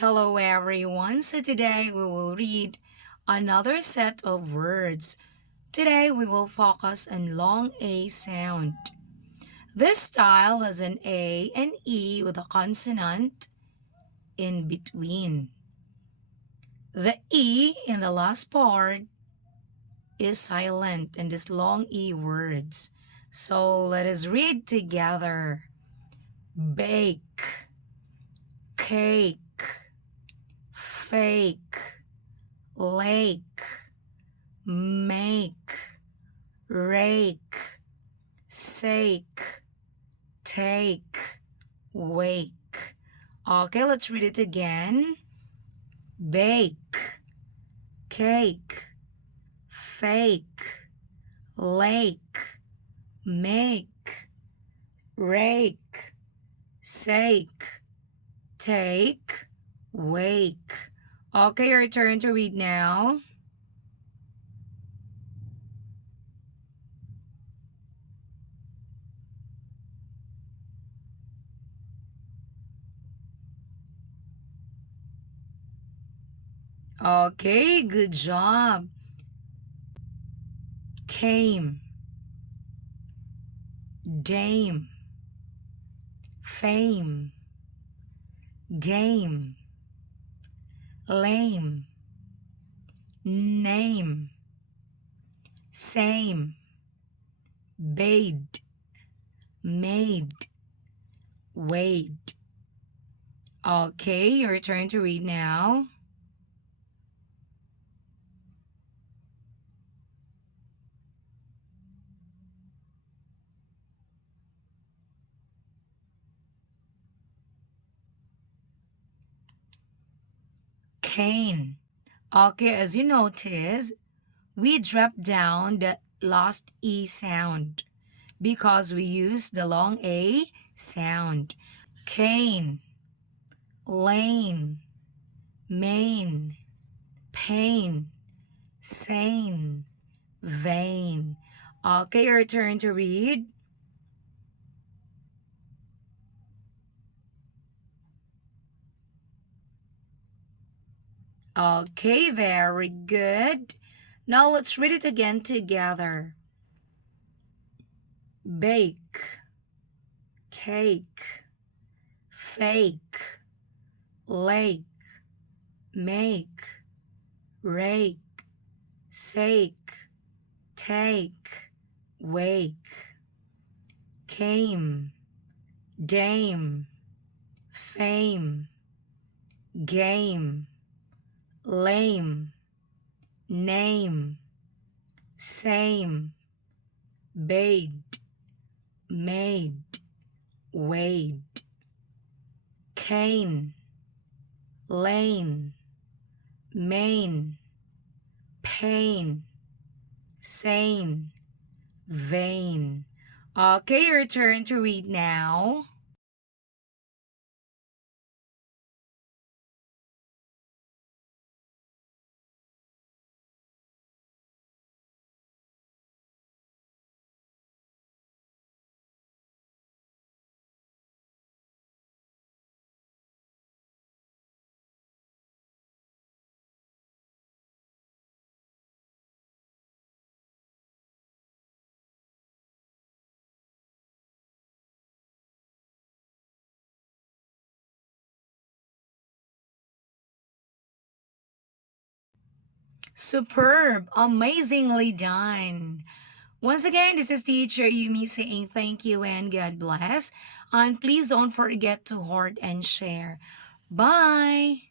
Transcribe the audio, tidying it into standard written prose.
Hello everyone. So today we will read another set of words. Today we will focus on long A sound. This style has an A and E with a consonant in between. The E in the last part is silent in this long E words. So let us read together. Bake, cake, fake, lake, make, rake, sake, take, wake. Okay, let's read it again. Bake, cake, fake, lake, make, rake, sake, take, wake. Okay, your turn to read now. Okay, good job. Came, dame, fame, game, lame, name, same, bade, made, wade. Okay, your turn to read now. Cane. Okay, as you notice, we dropped down the last E sound because we use the long A sound. Cane, lane, main, pain, sane, vain. Okay, your turn to read. Okay, very good. Now let's read it again together. Bake, cake, fake, lake, make, rake, sake, take, wake. Came, dame, fame, game, lame, name, same, bade, made, wade. Cane, lane, main, pain, sane, vain. Okay, your turn to read now. Superb! Amazingly done! Once again, this is teacher Yumi saying thank you and God bless. And please don't forget to heart and share. Bye!